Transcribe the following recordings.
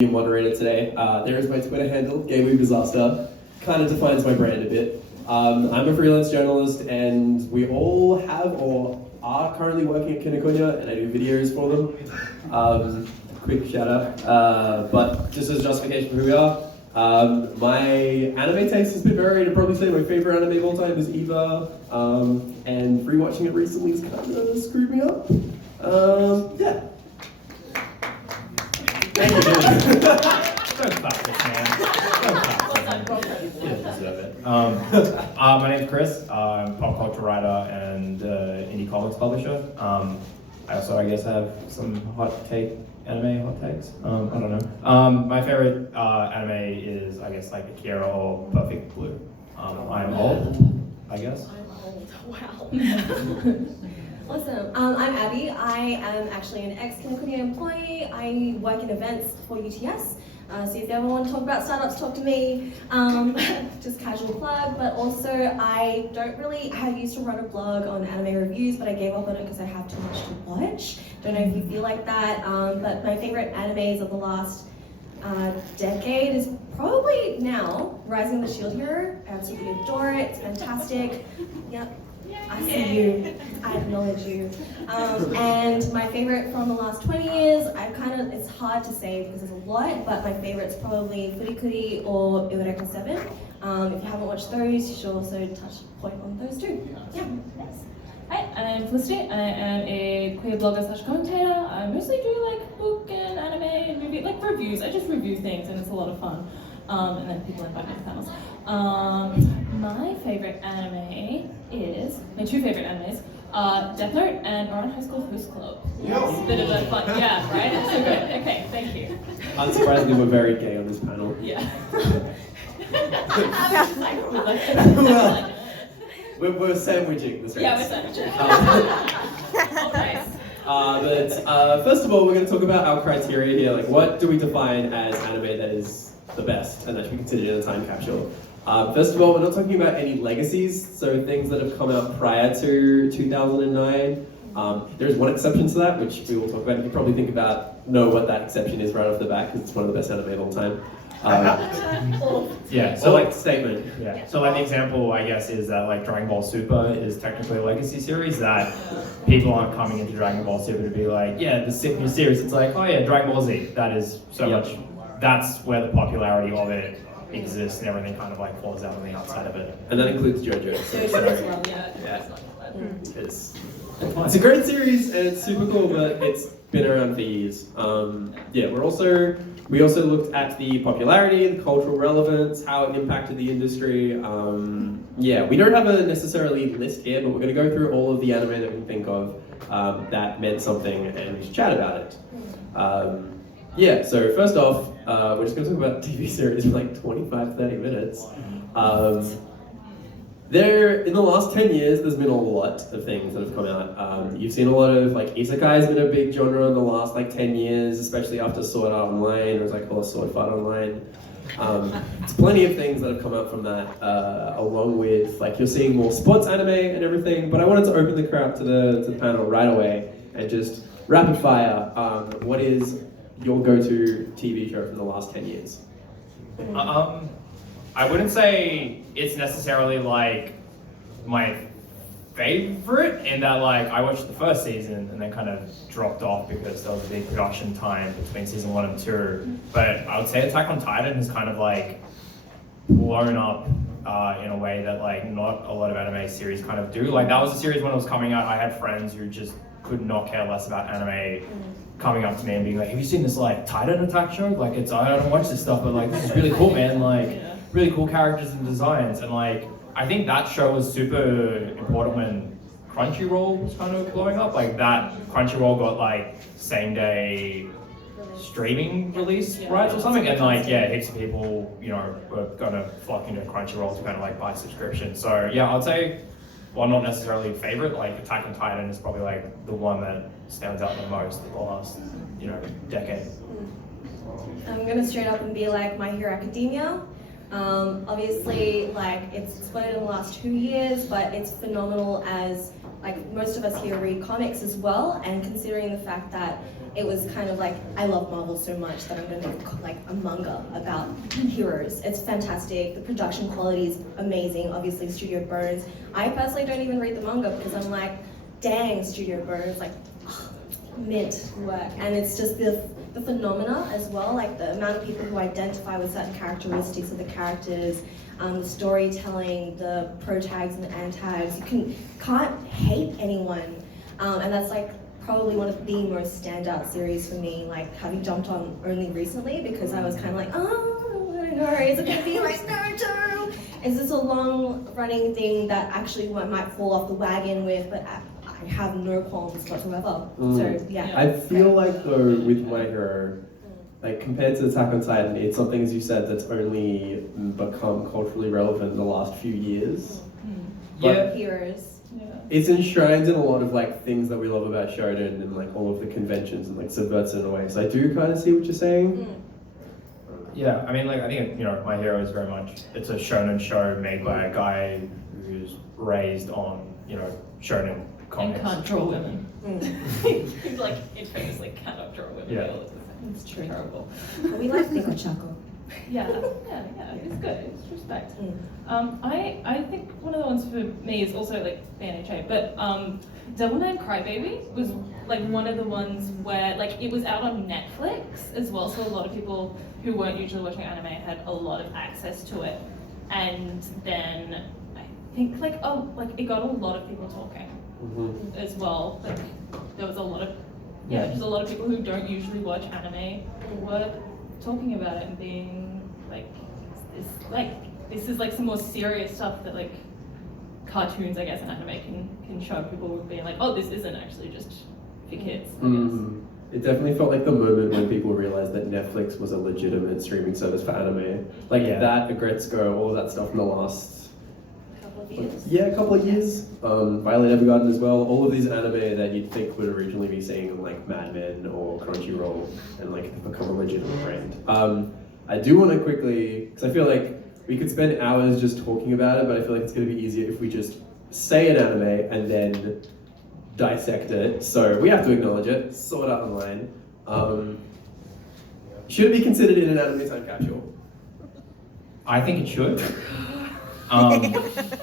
Your moderator today. There is my Twitter handle, Gateway Disaster. Kind of defines my brand a bit. I'm a freelance journalist, and we all have or are currently working at Kinokuniya, and I do videos for them. Quick shout out. But just as justification for who we are, my anime taste has been varied. I'd probably say my favorite anime of all time is Eva, and rewatching it recently has kind of screwed me up. Yeah. Don't clap this man. Don't clap this man. You don't deserve it. My name's Chris. I'm a pop culture writer and indie comics publisher. I also, I guess, have some anime hot takes. I don't know. My favorite anime is, I guess, like Akira or Perfect Blue. I'm old, I guess. I'm old. Wow. Awesome. I'm Abby. I am actually an ex-Kinokuniya employee. I work in events for UTS. So if you ever want to talk about startups, talk to me. Just casual plug. But also, I used to run a blog on anime reviews, but I gave up on it because I have too much to watch. Don't know if you feel like that. But my favorite animes of the last decade is probably now Rising the Shield Hero. I absolutely adore it. It's fantastic. Yep. I see you, I acknowledge you. And my favorite from the last 20 years, it's hard to say because there's a lot, but my favorite's probably Furikuri or Eureka 7. If you haven't watched those, you should also touch point on those too. Yeah. Hi, I'm Felicity. I am a queer blogger / commentator. I mostly do like book and anime and movie, like reviews. I just review things and it's a lot of fun. And then people invite me to panels. My favorite anime is, my two favorite animes, Death Note and Oran High School Host Club. Yes. It's a bit of a fun, yeah, right? It's so good. Okay, thank you. Unsurprisingly, we're very gay on this panel. Yeah. We're sandwiching this race. Yeah, we're sandwiching. Oh, nice. But first of all, we're going to talk about our criteria here. Like, what do we define as anime that is the best and that should be considered in a time capsule? First of all, we're not talking about any legacies, so things that have come out prior to 2009. There's one exception to that, which we will talk about. You can probably know what that exception is right off the bat, because it's one of the best anime of all time. Yeah, so like statement. Yeah, so like the example, I guess, is that like Dragon Ball Super is technically a legacy series that people aren't coming into Dragon Ball Super to be like, yeah, the new series. It's like, oh yeah, Dragon Ball Z. That is so much. That's where the popularity of it exists, and everything kind of like falls out on the outside of it. And that includes Jojo. Jojo as well, yeah. It's a great series and it's super cool, but it's been around for years. We also looked at the popularity, the cultural relevance, how it impacted the industry. We don't have a necessarily list here, but we're going to go through all of the anime that we think of that meant something and chat about it. So first off, we're just going to talk about TV series for like 25-30 minutes. In the last 10 years, there's been a lot of things that have come out. You've seen a lot of, like, Isekai has been a big genre in the last, 10 years, especially after Sword Art Online, or as I call it, Sword Fight Online. There's plenty of things that have come out from that, along with, you're seeing more sports anime and everything, but I wanted to open the crowd to the panel right away and just rapid fire. What is your go-to TV show from the last 10 years? I wouldn't say it's necessarily like my favorite in that I watched the first season and then kind of dropped off because there was a big production time between season 1 and 2. But I would say Attack on Titan has kind of blown up in a way that not a lot of anime series kind of do. That was a series when it was coming out. I had friends who just could not care less about anime coming up to me and being like, have you seen this Titan Attack show? I don't watch this stuff, but this is really cool, man. Really cool characters and designs, and I think that show was super important when Crunchyroll was kind of blowing up. That Crunchyroll got same day streaming release rights or something, and heaps of people were gonna flock into Crunchyroll to kind of buy subscriptions. So yeah, I'd say, well, not necessarily favorite. Attack on Titan is probably the one that stands out the most in the last decade. I'm gonna straight up and be like My Hero Academia. Obviously, it's exploded in the last 2 years, but it's phenomenal as most of us here read comics as well, and considering the fact that it was kind of like, I love Marvel so much that I'm gonna make like a manga about heroes. It's fantastic. The production quality is amazing. Obviously, Studio Bones. I personally don't even read the manga because I'm like, dang, Studio Bones, like, mint work. And it's just the phenomena as well, like the amount of people who identify with certain characteristics of the characters, the storytelling, the pro-tags and the antags. You can't hate anyone. And that's like probably one of the most standout series for me, like having jumped on only recently because I was kind of like, oh, I don't know, is it gonna be like Naruto? Is this a long running thing that actually might fall off the wagon with, but I have no qualms whatsoever. So yeah. I feel like though with My Hero, like compared to Attack on Titan, it's something, as you said, that's only become culturally relevant in the last few years. Yeah. Heroes. It's enshrined in a lot of like things that we love about Shonen and like all of the conventions and like subverts it in a way. So I do kind of see what you're saying. Yeah, I mean, like, I think, My Hero is very much, it's a shonen show made by a guy who's raised on, shonen comics. And can't draw women. He's like, it famously cannot draw women. Yeah. It's terrible. But we like Nico Chaco. Yeah, it's good, it's respect. I think one of the ones for me is also like BNHA, but Devil Nine Crybaby was like one of the ones where like it was out on Netflix as well, so a lot of people who weren't usually watching anime had a lot of access to it, and then I think like it got a lot of people talking as well. Like there was a lot of just a lot of people who don't usually watch anime were talking about it and being like, this is like some more serious stuff that like cartoons, I guess, and anime can show people being like, oh, this isn't actually just for kids. I guess. It definitely felt like the moment when people realized that Netflix was a legitimate streaming service for anime. Like that, Agretzko, all of that stuff in the last Couple of years. a couple of years. Violet Evergarden as well. All of these anime that you'd think would originally be seeing on like Mad Men or Crunchyroll and like become a legitimate brand. I do want to quickly, because I feel like we could spend hours just talking about it, but I feel like it's going to be easier if we just say an anime and then dissect it. So we have to acknowledge it. Sword Art Online. Should it be considered in an anime time capsule? I think it should.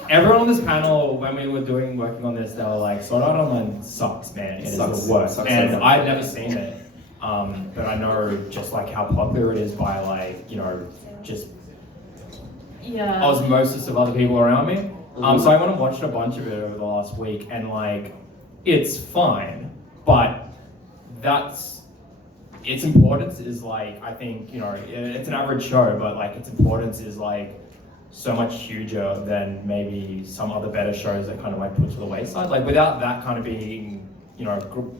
Everyone on this panel, when we were working on this, they were like, Sword Art Online sucks, man. It is the worst. And I've never seen it. But I know just like how popular it is by like, just osmosis of other people around me. So I went and watched a bunch of it over the last week, and like, it's fine, but its importance is like, I think, it's an average show, but like its importance is like so much huger than maybe some other better shows that kind of like put to the wayside. Like without that kind of being,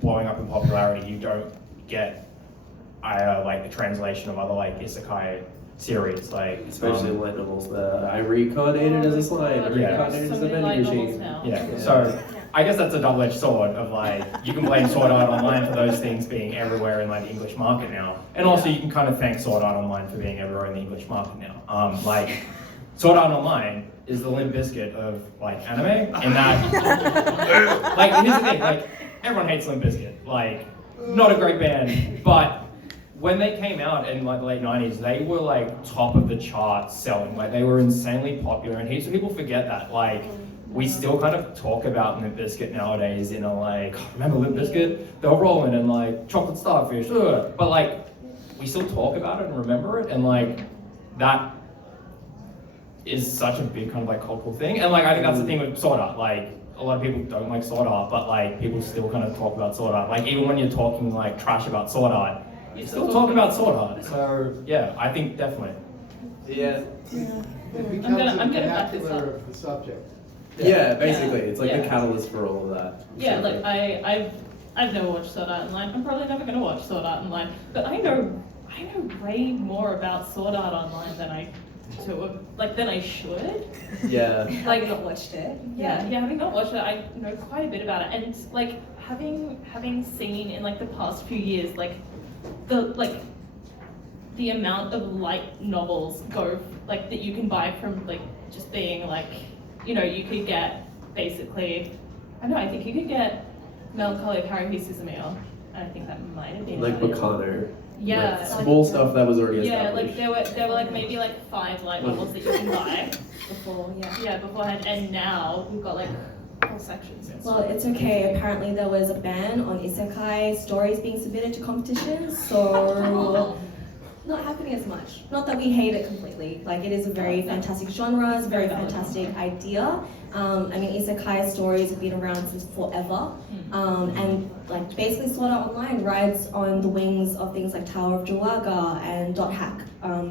blowing up in popularity, you don't get like the translation of other like Isekai series, like Especially light novels that are reincarnated as a slime, reincarnated as a vending machine. Yeah. So I guess that's a double-edged sword of like, you can blame Sword Art Online for those things being everywhere in like the English market now. And also you can kind of thank Sword Art Online for being everywhere in the English market now. Like, Sword Art Online is the Limp Bizkit of like anime, in that, like, here's the thing, like, everyone hates Limp Bizkit, like, not a great band, but when they came out in like the late 90s, they were like top of the charts selling, like they were insanely popular, and heaps of people forget that. Like, we still kind of talk about Limp Bizkit nowadays in a like, remember Limp Bizkit? They were rolling in like chocolate starfish, but like, we still talk about it and remember it, and like, that is such a big kind of like cultural thing. And like, I think that's the thing with Sword Art, like, a lot of people don't like Sword Art, but like, people still kind of talk about Sword Art. Like, even when you're talking like trash about Sword Art, you still talk about Sword Art. So yeah, I think definitely. Yeah. It becomes I'm gonna the back this vernacular up. of the subject. Yeah, basically, it's like the Yeah. catalyst for all of that. Yeah, like I've never watched Sword Art Online. I'm probably never gonna watch Sword Art Online, but I know way more about Sword Art Online than I should. Yeah. Like not watched it. Yeah, having not watched it, I know quite a bit about it, and like having seen in like the past few years, like the amount of light novels go like that you can buy from like just being like, you could get basically, I think you could get Melancholy of Haruhi Suzumiya and I think that might have been Like about it. Bacano. Yeah. Like small stuff that was already Yeah, established. like there were like maybe like 5 light novels that you can buy Before, yeah. yeah beforehand, and now we've got like whole sections and Well, it's okay. Apparently, there was a ban on Isekai stories being submitted to competitions, so not happening as much. Not that we hate it completely. Like, it is a very fantastic genre. It's a very fantastic idea. I mean, Isekai stories have been around since forever, and like basically Sword Art Online rides on the wings of things like Tower of Jowaga and Dot Hack.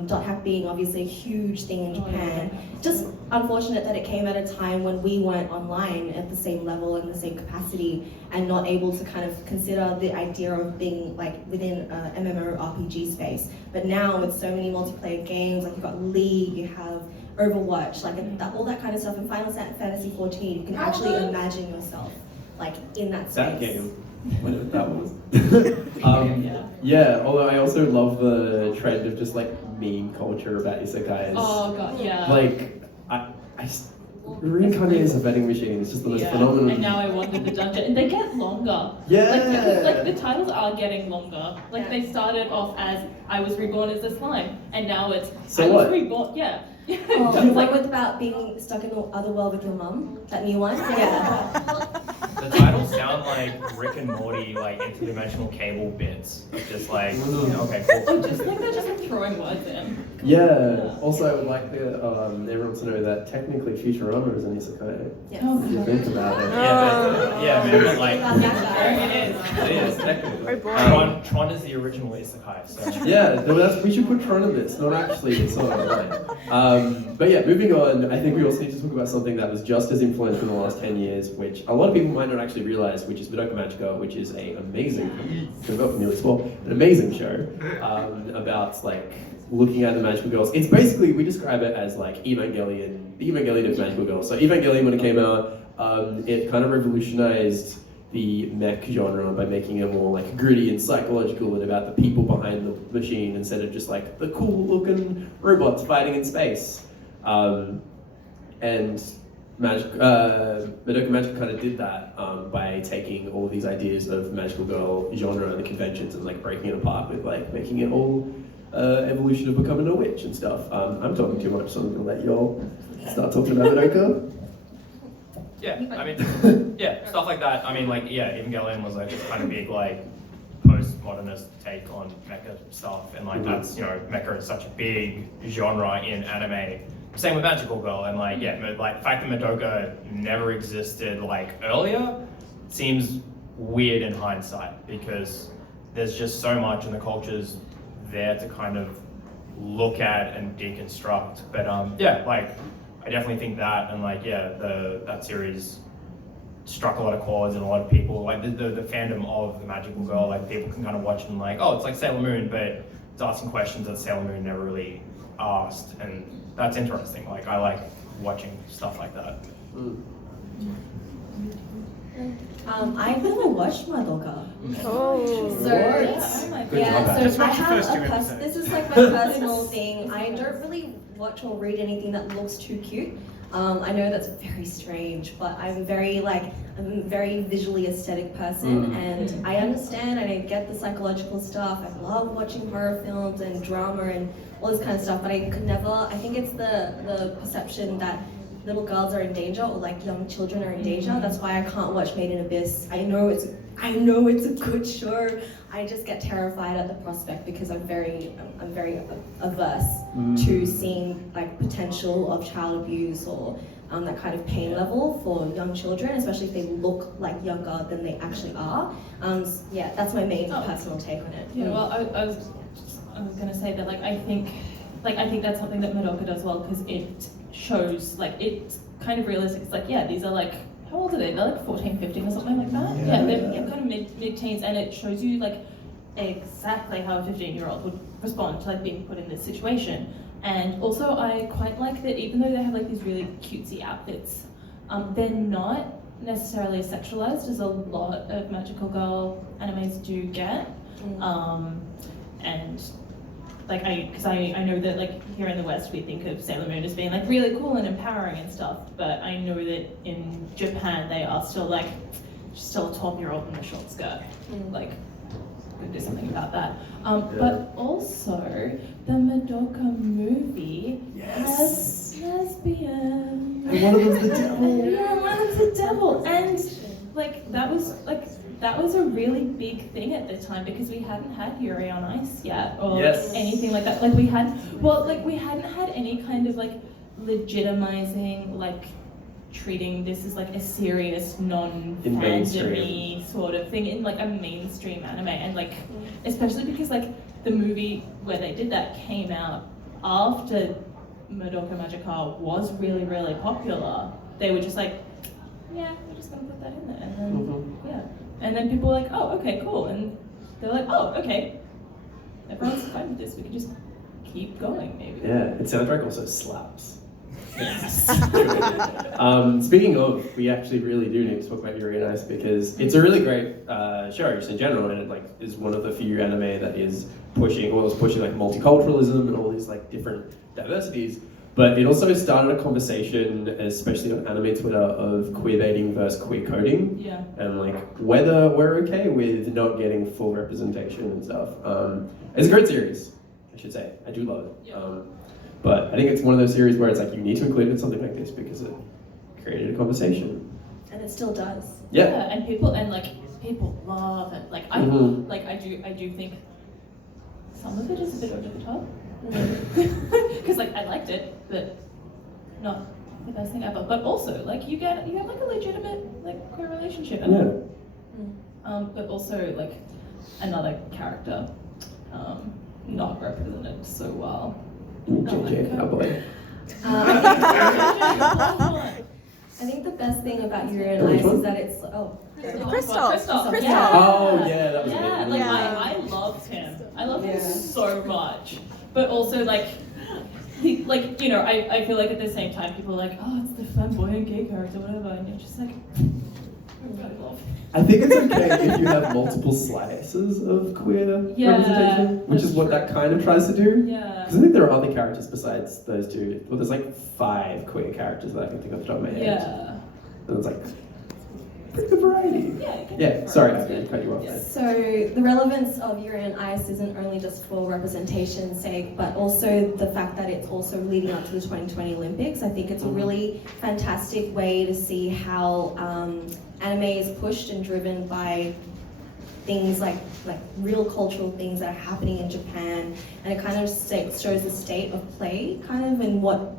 Dot Hack being obviously a huge thing in Japan. Just unfortunate that it came at a time when we weren't online at the same level and the same capacity, and not able to kind of consider the idea of being like within MMORPG space. But now with so many multiplayer games, like you've got League, you have Overwatch, like all that kind of stuff, and Final Fantasy 14, you can actually imagine yourself like in that space. That game, whatever that was. Yeah, although I also love the trend of just like meme culture about isekais. oh god, yeah. Like, reincarnated as a vending machine is just the most phenomenal. And now I wander the dungeon, and they get longer. Yeah. Like the titles are getting longer. Like they started off as I was reborn as a slime, and now it's So I what? was reborn. Yeah. Oh, like with about being stuck in the other world with your mum, that new one? Yeah. The titles sound like Rick and Morty, like interdimensional cable bits. Just like, okay, Or cool. just like they're just like throwing words in. Yeah. Also, I would like everyone to know that technically Futurama is an isekai. Yes. If you think about it. Yeah, man, but like, About that it is technically. boring. Tron is the original isekai, so. Yeah, no, we should put Tron in this, not actually, it's not online. But yeah, moving on, I think we also need to talk about something that was just as influential in the last 10 years, which a lot of people might not actually realize, which is Madoka Magica, which is an amazing, an amazing show about like looking at the magical girls. It's basically, we describe it as like Evangelion, the Evangelion of magical girls. So Evangelion, when it came out, it kind of revolutionized the mech genre by making it more like gritty and psychological and about the people behind the machine instead of just like the cool looking robots fighting in space. And Madoka Magica kind of did that by taking all these ideas of magical girl genre and the conventions and like breaking it apart with like making it all evolution of becoming a witch and stuff. I'm talking too much, so I'm gonna let y'all start talking about Madoka. Yeah, I mean, yeah, stuff like that. I mean, like, yeah, Evangelion was like this kind of big, like, postmodernist take on mecha stuff, and like that's, you know, mecha is such a big genre in anime. Same with Magical Girl, and like, yeah, like the fact that Madoka never existed like earlier seems weird in hindsight because there's just so much, and the culture's there to kind of look at and deconstruct. But yeah, like. I definitely think that, and like, yeah, that series struck a lot of chords and a lot of people, like the fandom of the Magical Girl, like people can kind of watch it and like, oh, it's like Sailor Moon, but it's asking questions that Sailor Moon never really asked, and that's interesting. Like, I like watching stuff like that. I've never watched Madoka. Oh. So, Oh my god. yeah, Just so I watch the have first two episodes. this is like my personal thing. I don't really watch or read anything that looks too cute. I know that's very strange, but I'm a very visually aesthetic person, and I understand and I get the psychological stuff. I love watching horror films and drama and all this kind of stuff, but I could never, I think it's the perception that little girls are in danger or like young children are in danger. That's why I can't watch Made in Abyss. I know it's a good show. I just get terrified at the prospect because I'm very averse to seeing like potential of child abuse or that kind of pain level for young children, especially if they look like younger than they actually are. Yeah, that's my main personal take on it. Yeah, well, I was gonna say that I think that's something that Madoka does well because it shows like it's kind of realistic. It's like, yeah, these are like, how old are they? They're like 14, 15 or something like that. Yeah, they're kind of mid-teens, and it shows you like exactly how a 15-year-old would respond to like being put in this situation. And also, I quite like that even though they have like these really cutesy outfits, they're not necessarily sexualized as a lot of magical girl animes do get. And like because I know that like here in the West we think of Sailor Moon as being like really cool and empowering and stuff, but I know that in Japan they are still like still a 12-year-old in a short skirt. Like could do something about that. But also, the Madoka movie has lesbian. And one of them's the devil. Yeah, one of them's the devil. And that was a really big thing at the time because we hadn't had Yuri on Ice yet or anything like that. We hadn't had any kind of legitimizing treating this as a serious non-fandom-y sort of thing in a mainstream anime, and especially because the movie where they did that came out after Madoka Magica was really, really popular. They were just yeah, we're just gonna put that in there, and then and then people were like, oh, okay, cool, and they're like, oh, okay, everyone's fine with this. We can just keep going, maybe. Yeah, and soundtrack also slaps. Yes. Speaking of, we actually really do need to talk about Yuri on Ice because it's a really great show just in general, and it is one of the few anime that is pushing multiculturalism and all these different diversities. But it also started a conversation, especially on anime Twitter, of queerbaiting versus queer coding. Yeah. And whether we're okay with not getting full representation and stuff. It's a great series, I should say. I do love it. Yeah. But I think it's one of those series where it's you need to include it in something like this because it created a conversation. And it still does. Yeah. And people love it. I do think some of it is a bit over the top. Because I liked it, but not the best thing ever. But also you have a legitimate queer relationship in it. But also another character not represented so well. JJ, oh boy. I think the best thing about Yuri on Ice is that it's Kristoff. Yeah. Oh yeah, that was Yeah, amazing. I loved him. I love him so much. But also I feel at the same time people are oh, it's the flamboyant gay character, whatever, and you're just I think it's okay if you have multiple slices of queer representation, which is what that kind of tries to do. Yeah. Because I think there are other characters besides those two. Well, there's 5 queer characters that I can think off the top of my head. Yeah. And it's pretty good variety. Yeah, sorry, I cut you off there. So the relevance of Yuri on Ice isn't only just for representation's sake, but also the fact that it's also leading up to the 2020 Olympics. I think it's a really fantastic way to see how anime is pushed and driven by things like real cultural things that are happening in Japan, and it kind of shows the state of play and what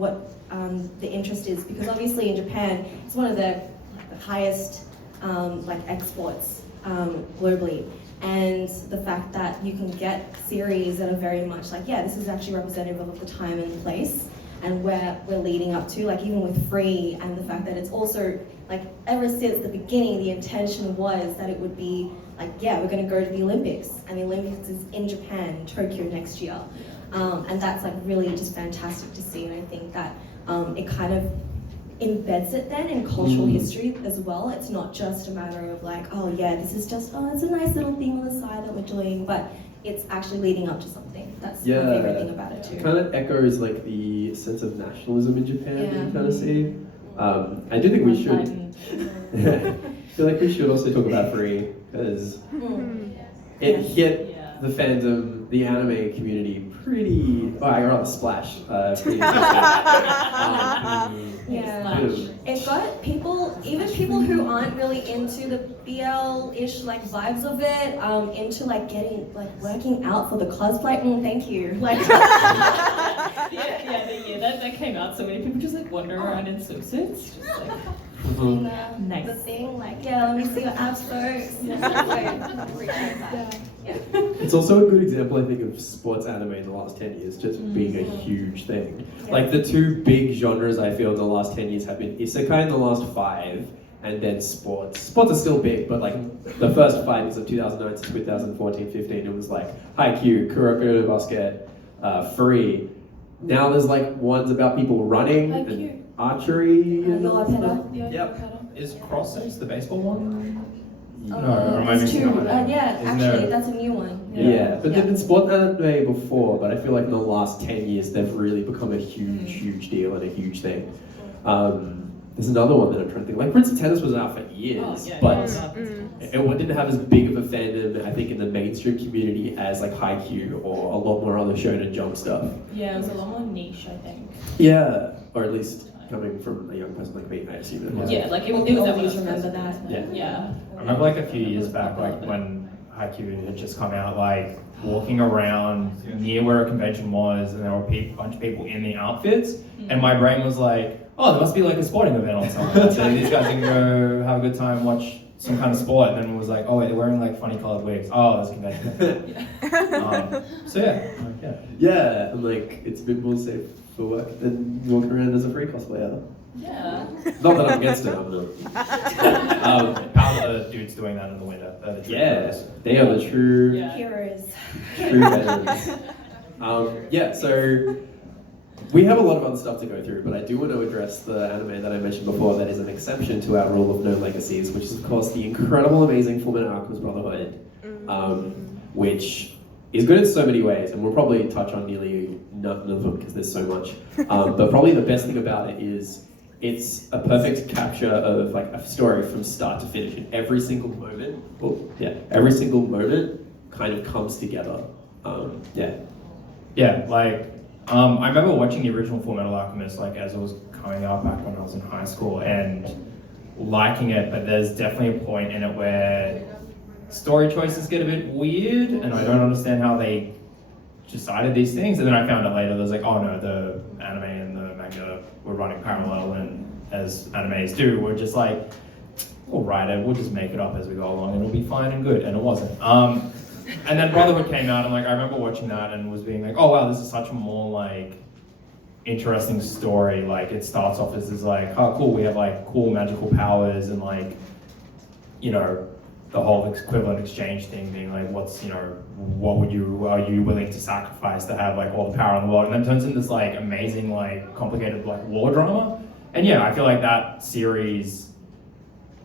the interest is, because obviously in Japan it's one of the highest exports globally, and the fact that you can get series that are very much this is actually representative of the time and place and where we're leading up to, even with Free, and the fact that it's also ever since the beginning the intention was that it would be we're going to go to the Olympics, and the Olympics is in Japan, Tokyo next year, and that's really just fantastic to see, and I think that it kind of embeds it then in cultural history as well. It's not just a matter of this is just it's a nice little thing on the side that we're doing, but it's actually leading up to something. That's my favorite thing about it too. Kind of echoes the sense of nationalism in Japan that you kind of see. I do think we should. I feel we should also talk about Free because it hit the fandom, the anime community pretty. I rather Splash. Pretty It got people, even people who aren't really into the BL-ish vibes of it, into getting working out for the cosplay. Thank you. The year that came out, so many people just wander around in swimsuits. Just nice. The thing, let me see your abs first. It's also a good example, I think, of sports anime in the last 10 years just being a huge thing. The two big genres I feel in the last 10 years have been Isekai in the last 5, and then sports. Sports are still big, but the first 5 years of 2009 to 2014, 15, it was Haikyuu, Kuroko no Basket, Free. Now there's ones about people running and archery. Is Cross Sense the baseball one? No, or am I missing out on it? That's a new one. But they've been sport anime before, but I feel in the last 10 years they've really become a huge deal and a huge thing. there's another one that I'm trying to think. Like Prince of Tennis was out for years, but it didn't have as big of a fandom, I think, in the mainstream community as like Haikyuu or a lot more other Shonen Jump stuff. Yeah, it was a lot more niche, I think. Yeah, or at least coming from a young person like me, I assume it was. Yeah, like it was Always always remember that. Yeah. I remember like a few years back, like when Haikyuu had just come out, like walking around near where a convention was, and there were a bunch of people in the outfits, and my brain was like, oh, there must be like a sporting event or something. So these guys can go have a good time, watch some kind of sport, and then it was like, oh wait, they're wearing like funny colored wigs. Oh, there's a convention. So yeah. Yeah, and like it's a bit more safe for work than walking around as a free cosplayer. Yeah. Not that I'm against it, I'm not. How are the dudes doing that in the winter? They're the true pros. They are the true Yeah. Heroes. veterans. Yeah, so we have a lot of other stuff to go through, but I do want to address the anime that I mentioned before that is an exception to our rule of no legacies, which is of course the incredible, amazing Fullmetal Alchemist Brotherhood, which is good in so many ways, and we'll probably touch on nearly none of them because there's so much. But probably the best thing about it is it's a perfect capture of like a story from start to finish, and every single moment, kind of comes together. Yeah, like I remember watching the original Fullmetal Alchemist like as it was coming out back when I was in high school and liking it, but there's definitely a point in it where story choices get a bit weird, and I don't understand how they decided these things. And then I found out later, there's like, oh no, the anime and the manga were running parallel, and as animes do, we're just like, we'll write it, we'll just make it up as we go along, and it'll be fine and good, and it wasn't. And then Brotherhood came out, and like I remember watching that and was being like, oh wow, this is such a more like interesting story. Like it starts off as this like, oh cool, we have like cool magical powers, and like, you know, the whole equivalent exchange thing being like, what's, you know, are you willing to sacrifice to have like all the power in the world? And then it turns into this like amazing, like complicated like war drama. And yeah, I feel like that series,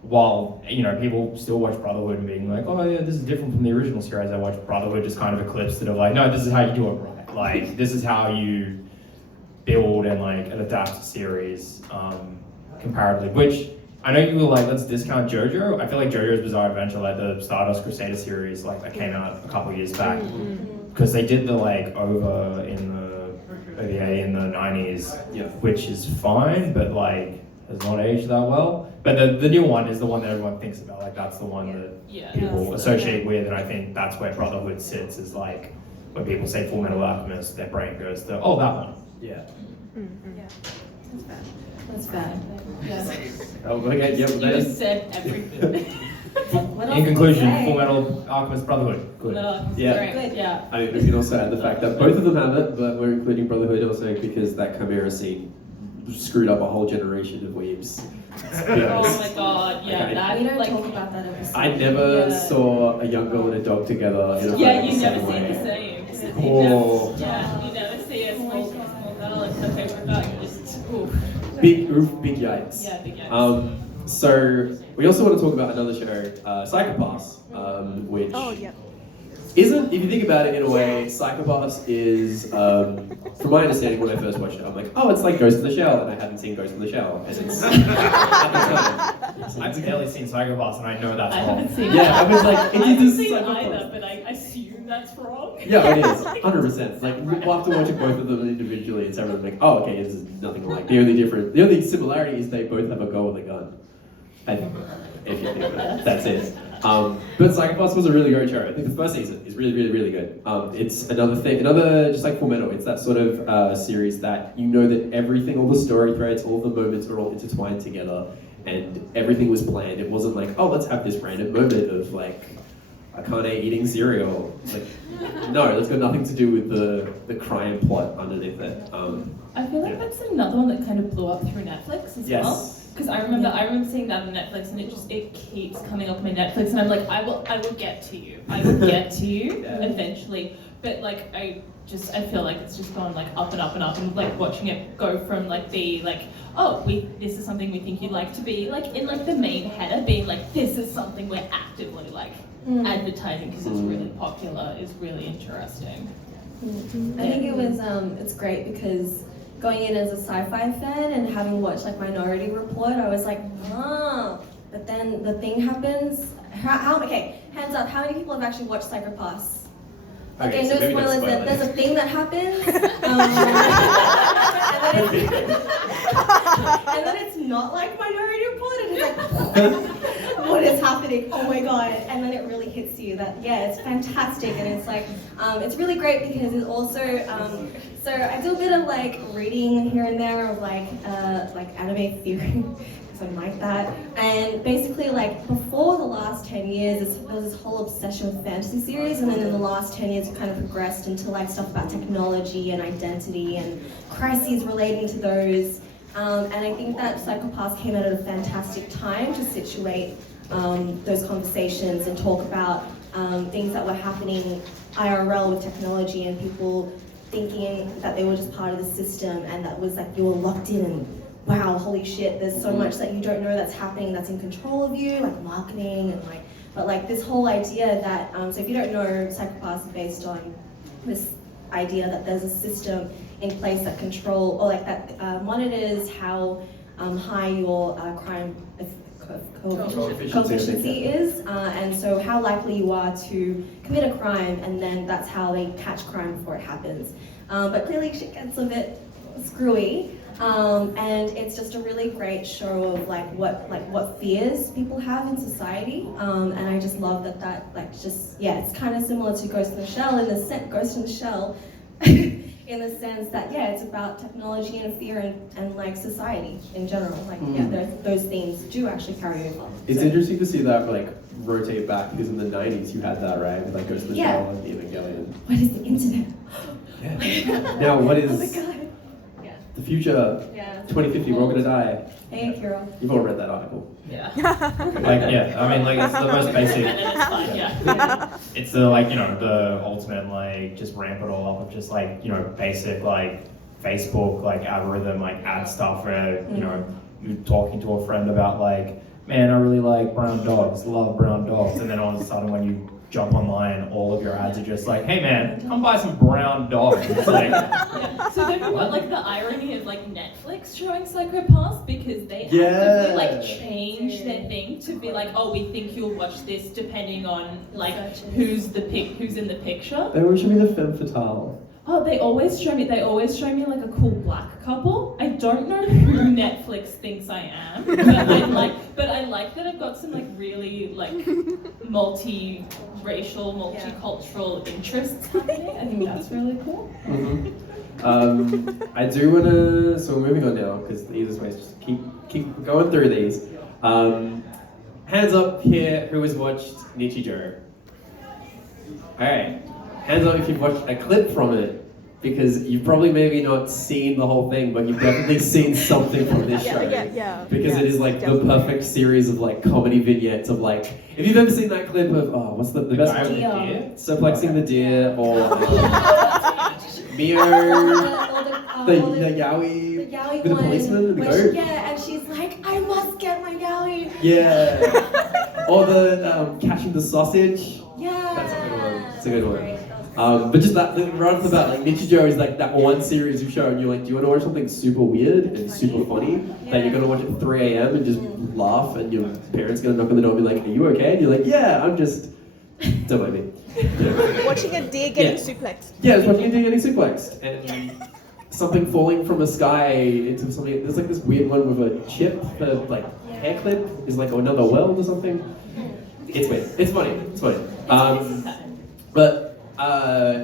while, you know, people still watch Brotherhood and being like, oh yeah, this is different from the original series I watched, Brotherhood just kind of eclipsed it of like, no, this is how you do it right. Like, this is how you build and like adapt a series comparatively, which I know you were like, let's discount Jojo. I feel like Jojo's Bizarre Adventure, like the Stardust Crusader series, like that came out a couple years back, because they did the like OVA in the OVA in the 90s, which is fine, but like has not aged that well. But the new one is the one that everyone thinks about. Like that's the one that people associate with, and I think that's where Brotherhood sits. Is like when people say Fullmetal Alchemist, their brain goes to, oh, that one. Yeah. That's bad. Yeah. Oh, okay, yeah, You that just is. said everything. What else In conclusion, to say? Fullmetal Alchemist Brotherhood. Good. No, Yeah. great. Good. Yeah. I mean, we can also add the fact that both of them have it, but we're including Brotherhood also because that Chimera scene screwed up a whole generation of weebs. Oh my god, yeah, Okay. that We don't like talk about that episode. I never Yeah. saw a young girl and a dog together in a yeah, fucking you never same see way. the same. Oh. You never see a small girl and her favorite dog. You just oof. Big oof, big yikes. Yeah, big yikes. So we also want to talk about another show, Psychopaths, which isn't, if you think about it in a way, Psychopaths is, from my understanding when I first watched it, I'm like, oh, it's like Ghost in the Shell, and I hadn't seen Ghost in the Shell, and it's at the time. I've barely seen Psychopaths, and I know that's I wrong. haven't seen Yeah, I was like, I it haven't is seen Psychopaths. either, but I assume that's wrong. Yeah, it is, 100%. Like, after watching both of them individually, it's everything like, oh, okay, this is nothing alike. The only similarity is they both have a go with a gun. I think, if you think about it, that's it. But Psychopaths was a really great show. I think the first season is really, really, really good. It's another, just like Fullmetal, it's that sort of series that you know that everything, all the story threads, all the moments are all intertwined together, and everything was planned. It wasn't like, oh, let's have this random moment of like, Akane eating cereal. Like, no, that's got nothing to do with the crime plot underneath it. I feel like that's another one that kind of blew up through Netflix as Yes. well. Because I remember seeing that on Netflix, and it keeps coming up on my Netflix, and I'm like, I will get to you. I will get to you eventually. But like I feel like it's just gone like up and up and up, and like watching it go from like the like, oh, this is something we think you'd like to be, like in like the main header being like, this is something we're actively like advertising because it's really popular, is really interesting. I think it was it's great because going in as a sci-fi fan and having watched like Minority Report, I was like, but then the thing happens. Okay, hands up, how many people have actually watched Psychopaths? Okay, so no maybe don't spoilers. spoil it. There's a thing that happens, and then it's not like Minority Report, and it's like, what is happening? Oh my god! And then it really hits you that it's fantastic, and it's like, it's really great because it's also, so I do a bit of like reading here and there of like anime theory. Something like that, and basically like before the last 10 years there was this whole obsession with fantasy series, and then in the last 10 years it kind of progressed into like stuff about technology and identity and crises relating to those, and I think that Psychopaths came out at a fantastic time to situate those conversations and talk about things that were happening IRL with technology and people thinking that they were just part of the system and that was like you were locked in and wow, holy shit, there's so much that you don't know that's happening that's in control of you, like marketing and like, but like this whole idea that, so if you don't know, Psychopaths is based on this idea that there's a system in place that control, or like that monitors how high your crime coefficiency is, and so how likely you are to commit a crime, and then that's how they catch crime before it happens. But clearly shit gets a bit screwy. And it's just a really great show of what fears people have in society, and I just love that it's kind of similar to Ghost in the Shell in the sense that it's about technology and fear and like society in general. Those themes do actually carry over. It's interesting to see that like rotate back because in the 90s you had that, right? With like Ghost in the Shell and Evangelion. What is the internet? Yeah. Now what is Oh my god. the future? 2050, we're all gonna die. Hey, Kira. You've all read that article. Yeah. I mean, like, it's the most basic. And it's fun, yeah. It's the, like, the ultimate, like, just ramp it all up of just, like, basic, like, Facebook, like, algorithm, like, ad stuff where, you're talking to a friend about, like, man, I really like brown dogs, love brown dogs. And then all of a sudden when you jump online, all of your ads are just like, hey man, come buy some brown dogs. It's like, So then we've got like the irony of like Netflix showing Psychopaths because they actively like change their thing to be like, oh, we think you'll watch this depending on like who's in the picture. They always show me the femme fatale. Oh, they always show me like a cool black couple. I don't know who Netflix thinks I am, but I like that I've got some like really like multi-racial, multicultural interests happening. I think that's really cool. I do wanna, so we're moving on now because the easiest way is just keep going through these. Hands up here who has watched Nichijou. Alright. Hands up if you've watched a clip from it, because you've probably maybe not seen the whole thing, but you've definitely seen something from this show. Yeah. Because it is like the perfect series of like comedy vignettes of like, if you've ever seen that clip of, what's the best one? deer? Suplexing the deer, or Mio, the yaoi, with the policeman and the goat. And she's like, I must get my yaoi. Yeah. Or the catching the sausage. Yeah. That's a good one. It's a good one. But just that, right off the bat, like Nichijou is like that one series you show and you're like, do you want to watch something super weird and super funny? That you're going to watch at 3 a.m. and just laugh and your parents going to knock on the door and be like, are you okay? And you're like, yeah, I'm just, don't mind me. Yeah. Watching a deer getting suplexed. Yeah, it's watching a deer getting suplexed. And something falling from the sky into something, there's like this weird one with a chip, like hair clip, is like another weld or something. It's weird. It's funny. It's funny. But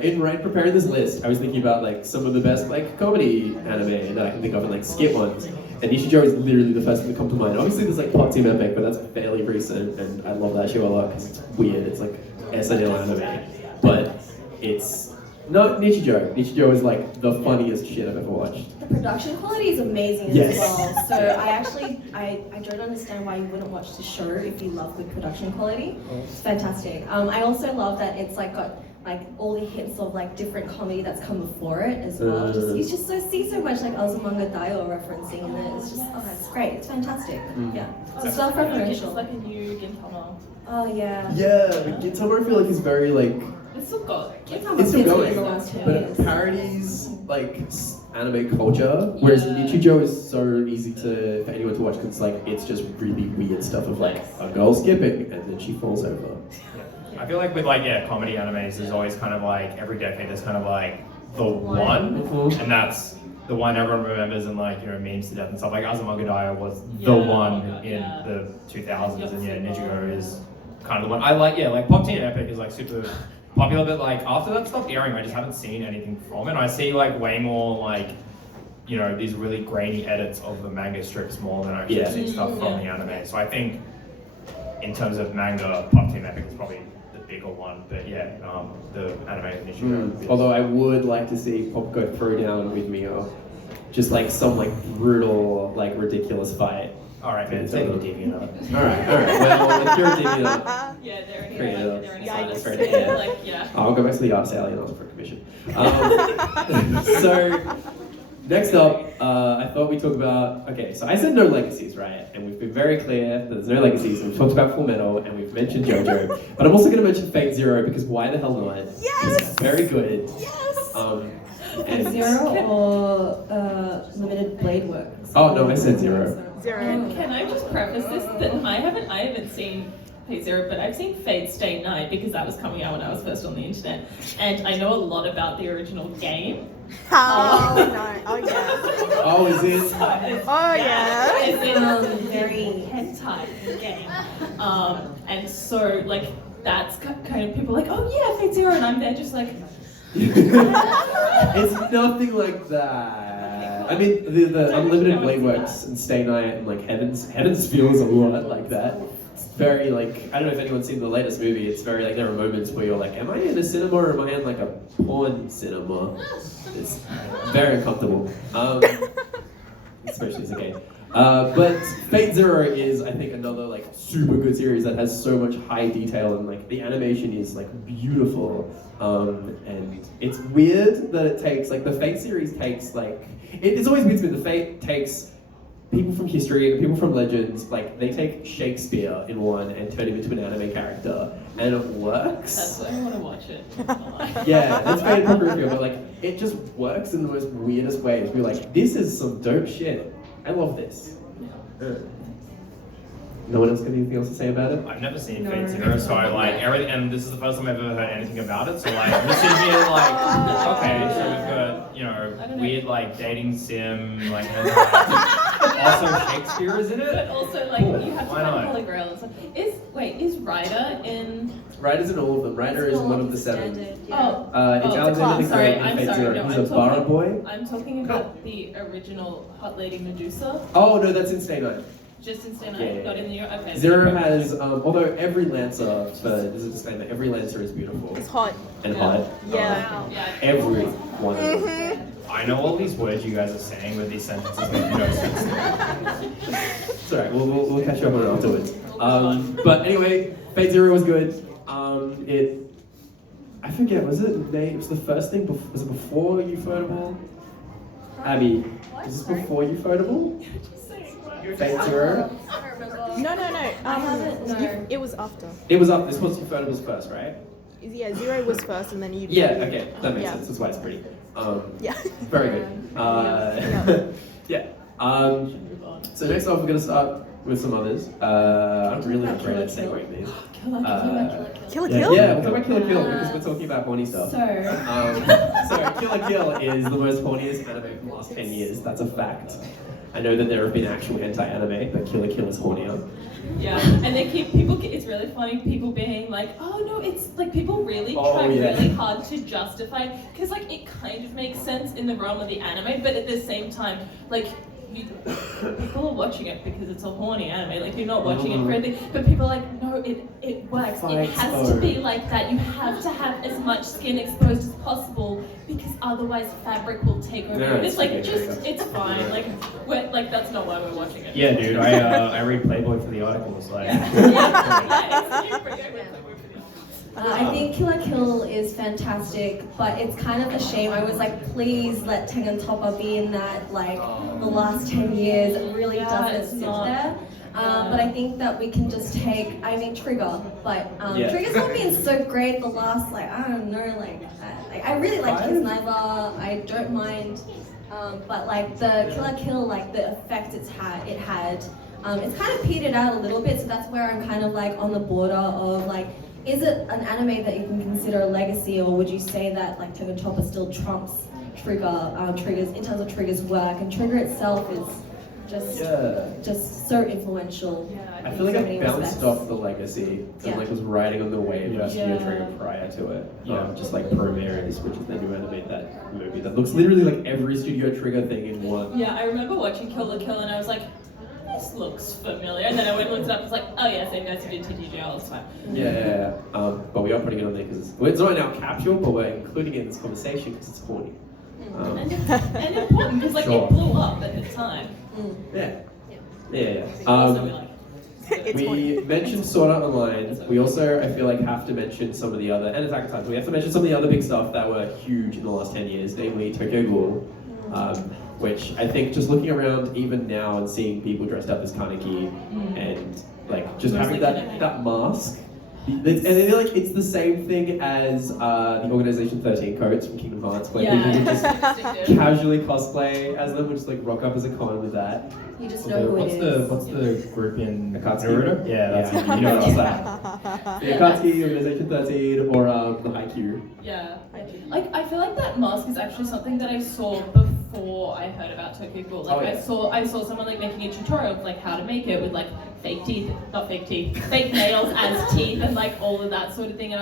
in preparing this list, I was thinking about like some of the best like comedy anime that I can think of and like skit ones. And Nichijou is literally the first thing to come to mind. Obviously, there's like Pop Team Epic, but that's fairly recent, and I love that show a lot because it's weird. It's like SNL anime, but it's not Nichijou. Nichijou is like the funniest shit I've ever watched. The production quality is amazing as well. So I don't understand why you wouldn't watch the show if you love good production quality. It's fantastic. I also love that it's like got like all the hits of like different comedy that's come before it as well. You just see so much like Azumanga Daioh referencing in it. It's just it's great. It's fantastic. Yeah. It's self-referential. It's like a new Gintama. Oh yeah. Yeah, Gintama I feel like is very like It's still got. it's still going, in the last 2 but years. it parodies like anime culture, whereas Yeah. Nichijou is so easy for anyone to watch because like it's just really weird stuff of like a girl skipping and then she falls over. I feel like with like comedy animes, there's always kind of like every decade there's kind of like the one, Mhm. and that's the one everyone remembers and like memes to death and stuff. Like Azumagedaya was Yeah, the one manga, in yeah. the 2000s, and Nichijou is kind of the one. I like like Pop Teen Epic is like super popular, but like after that stopped airing, I just haven't seen anything from it. I see like way more like these really grainy edits of the manga strips more than I actually Yeah. see stuff from Yeah. the anime. So I think in terms of manga, Pop Team Epic is probably the bigger one, but the anime of Nichijou. is- Although I would like to see Pop go throwdown with Mio, just like some like brutal, like ridiculous fight. All right, man, take it to DeviantArt. All right. Well, if you're a DeviantArt, Yeah, they're any Pretty like, good. they're any Yeah, artists. it's right there. Like, yeah. I'll go back to the artist alley and ask for a commission. So next up, I thought we'd talk about. Okay, so I said no legacies, right? And we've been very clear that there's no legacies. And we've talked about Full Metal, and we've mentioned Jojo. But I'm also going to mention Fate Zero because why the hell not? Yes! It's very good. Yes! And Zero or Limited Blade Works? Oh no, I said Zero. Zero. Can I just preface this that I haven't seen Fate Zero, but I've seen Fate Stay Night because that was coming out when I was first on the internet, and I know a lot about the original game. Oh no. Oh yeah. Oh, is it? Oh yeah. It's been Very hentai game, and so like that's kind of people like, oh yeah, Fate Zero, and I'm there just like. It's nothing like that. I mean, the Unlimited Blade Works and Stay Night and like Heavens feels a lot like that. It's very like, I don't know if anyone's seen the latest movie, it's very like, there are moments where you're like, am I in a cinema or am I in like a porn cinema? It's very uncomfortable. Especially as a game. But Fate Zero is, I think, another like super good series that has so much high detail and like the animation is like beautiful. And it's weird that it takes like the Fate series takes like it's always weird to me. The Fate takes people from history and people from legends, like they take Shakespeare in one and turn him into an anime character, and it works. That's why I want to watch it. Yeah, that's Fate Apocrypha, but like it just works in the most weirdest ways. We're like, this is some dope shit. I love this. No one else got anything else to say about it? I've never seen No. Fate Zero, so I like everything, and this is the first time I've ever heard anything about it. So like, this is here like, okay, so we've got I don't know. weird like dating sim, like, and, like also Shakespeare is in But it. also, like, Cool. you have to Why find not? Holy Grail and stuff. Is Ryder in? Ryder's in all of them. Ryder is one of the seven. Standard, yeah. Oh, It's Oh, Alexander the sorry, Great I'm and Fate sorry. Zero. No, He's I'm a bar talking- boy. I'm talking about the original Hot Lady Medusa. Oh no, that's in Stay Night. Just in Stay Night, Yeah, yeah, not yeah. in the new. Okay. Zero has, although every Lancer, there's a disclaimer, every Lancer is beautiful It's hot. and Yeah. hot. Yeah. Yeah. Every one of them. Mhm. I know all these words you guys are saying, but these sentences make no sense. It's alright, we'll catch up on it afterwards. But anyway, Fate Zero was good. I forget, was it the first thing, was it before Ufotable? Abby, was this before Ufotable? Fate Zero? I don't remember. No. I haven't, no. It was after. It was up, this was Ufotable's first, right? Yeah, Zero was first and then you. Yeah, okay, that makes Yeah. sense, that's why it's pretty. Yeah. Very good. Yeah. So next off, we're gonna start with some others. I'm really afraid of segueing these. Kill a Yeah, kill? yeah, we'll talk about Kill la Kill because we're talking about horny stuff. So, So Kill la Kill is the most horniest anime from the last 10 years. That's a fact. I know that there have been actual anti-anime, but Kill la Kill is hornier. Yeah, and they keep it's really funny, people being like, oh no, it's like people really Oh, try yeah. really hard to justify, because like it kind of makes sense in the realm of the anime, but at the same time, like, people are watching it because it's a horny anime, like you're not watching it for anything, but people are like, no, it works, it has to be like that, you have to have as much skin exposed as possible, because otherwise fabric will take over, No, and it's like, it's okay. it's fine, like that's not why we're watching it. Yeah, dude, I read Playboy for the articles, like. I think Kill la Kill is fantastic, but it's kind of a shame. I was like, please let Tengen Toppa be in that, like, the last 10 years. It really Yeah, it's doesn't sit not. there. But I think that we can just take, Trigger, but Yeah. Trigger's not been so great the last, like, I don't know, I really like Kisnaiva. I don't mind But like the Kill, like the effect it had, it's kind of petered out a little bit. So that's where I'm kind of like on the border of like, is it an anime that you can consider a legacy, or would you say that like Tengen Toppa still trumps triggers in terms of Trigger's work, and Trigger itself is just so influential. I feel like in so I many bounced respects. off the legacy and like was riding on the wave of Studio Trigger prior to it. Just like Primaries, which is the new animate that movie that looks literally like every Studio Trigger thing in one. Yeah, I remember watching Kill la Kill and I was like, this looks familiar. And then I went and looked it up. I was like, oh yeah, same guys who did Nichijou all this time. Yeah. But we are putting it on there because it's not in our capsule, but we're including it in this conversation because it's horny. And important because like it blew up at the time. Yeah. Also, we like. It's We horny. mentioned Sword Art Online. We also, I feel like, have to mention some of the other, and Attack on Titan. We have to mention some of the other big stuff that were huge in the last 10 years, namely Tokyo Ghoul, which I think just looking around even now and seeing people dressed up as Kaneki and like just having that mask. And then, like it's the same thing as the Organization 13 coats from Kingdom Hearts, where people would just casually cosplay as them, would just like rock up as a con with that. You just know who it is. What's the group in Akatsuki. Naruto? Yeah, that's it. You know what else that? The Akatsuki, Organization 13, or the Haikyuu. Yeah. Like I feel like that mask is actually something that I saw before I heard about Tokyo Ghoul. Like I saw someone like making a tutorial of like how to make it with like fake nails as teeth and like all of that sort of thing. And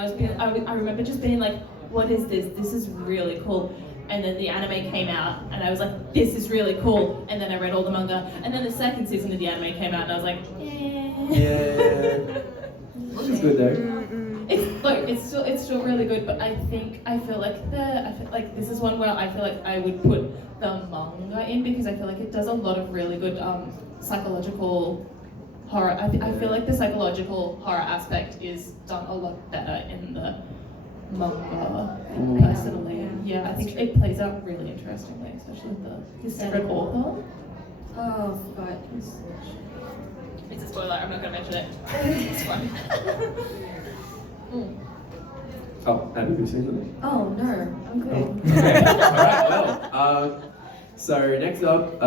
I remember just being like, what is this? This is really cool. And then the anime came out and I was like, this is really cool. And then I read all the manga. And then the second season of the anime came out and I was like, Yeah. It's good though. It's still really good, but I feel like this is one where I feel like I would put the manga in because I feel like it does a lot of really good psychological horror. I feel like the psychological horror aspect is done a lot better in the manga personally. Yeah, I think it plays out really interestingly, especially the separate author. Oh god. It's a spoiler, I'm not gonna mention it. It's fine. Oh, have you seen them? Oh no, I'm good. Okay. Alright, well. So next up,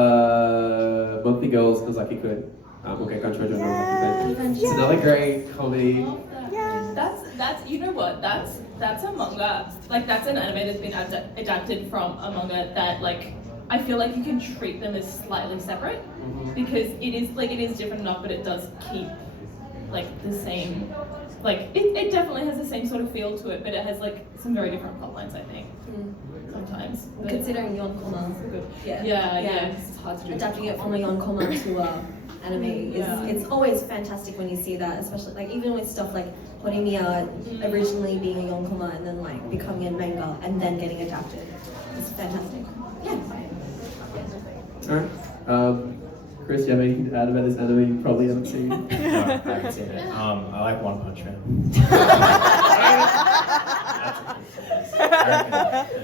Monthly Girls Nozaki-kun. Gekkan Shojo Nozaki-kun. It's another great comedy. That's you know what? That's a manga. Like that's an anime that's been adapted from a manga that like I feel like you can treat them as slightly separate because it is different enough, but it does keep like the same. Like it definitely has the same sort of feel to it, but it has like some very different plot lines, I think. Sometimes. But Considering Yonkoma, yeah, it's hard to do. adapting it from a Yonkoma to anime it's always fantastic when you see that, especially like even with stuff like Horimiya originally being a Yonkoma and then like becoming a manga and then getting adapted. It's fantastic. Yeah. Alright. Chris, do you have anything to add about this anime you probably haven't seen? No, I haven't seen it. I like One Punch Man.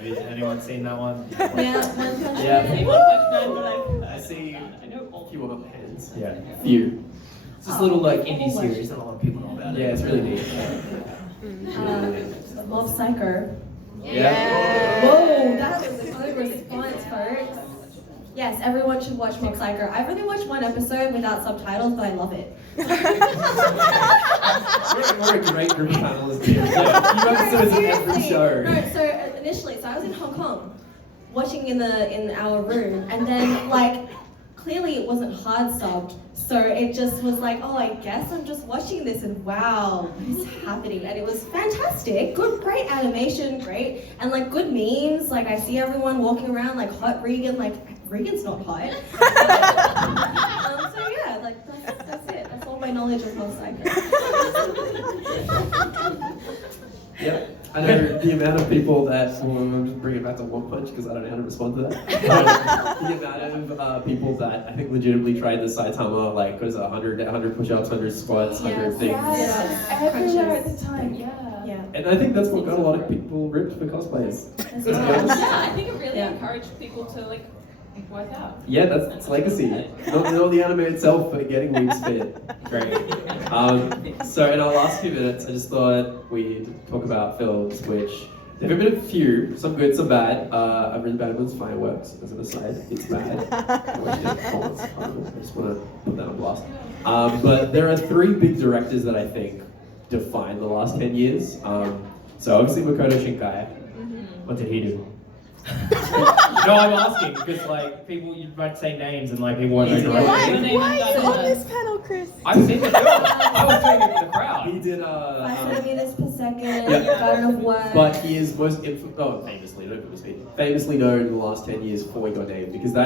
Has anyone seen that one? Yeah, One Punch Man. Yeah. I see a few other hands. Yeah. Few. It's this little like indie series that a lot of people know about. Yeah, it's really neat. Love Psycho. Yeah. Whoa, that was a good response, folks. Yes, everyone should watch Mob Psycho. I've only watched one episode without subtitles, but I love it. We're a great group of panelists here. Yeah, a few episodes in every show. No, so initially, I was in Hong Kong, watching in our room, and then like clearly it wasn't hard subbed, so it just was like, oh, I guess I'm just watching this, and wow, what is happening? And it was fantastic, great animation, great, and like good memes. Like I see everyone walking around like hot Regan, like Regan's not hot. So yeah, like that's it. That's all my knowledge of Mob Psycho. Yep. I know the amount of people that, I'm just bring it back to One Punch because I don't know how to respond to that. The amount of people that I think legitimately tried the Saitama, like, what is it, 100 push-ups, 100 squats, 100 things. Yes. Everywhere at the time, yeah. And I think that's what got a lot of people ripped for cosplayers. Yeah, I think it really encouraged people to like work out. Yeah, that's legacy. Not the anime itself, but getting weebs fit. Great. So in our last few minutes, I just thought we'd talk about films which There have been a few, some good, some bad. I'm really bad with fireworks, as an aside. It's bad. I just want to put that on blast. But there are 3 big directors that I think define the last 10 years. So obviously Makoto Shinkai. What did he do? No, I'm asking because like people, you might say names and like people won't know. He's directly. Why are you on this panel, Chris? I've seen the film. I was doing it for the crowd. He did 5 centimeters per second, Yeah. Garden of Work. Famously known in the last 10 years before he got named, because that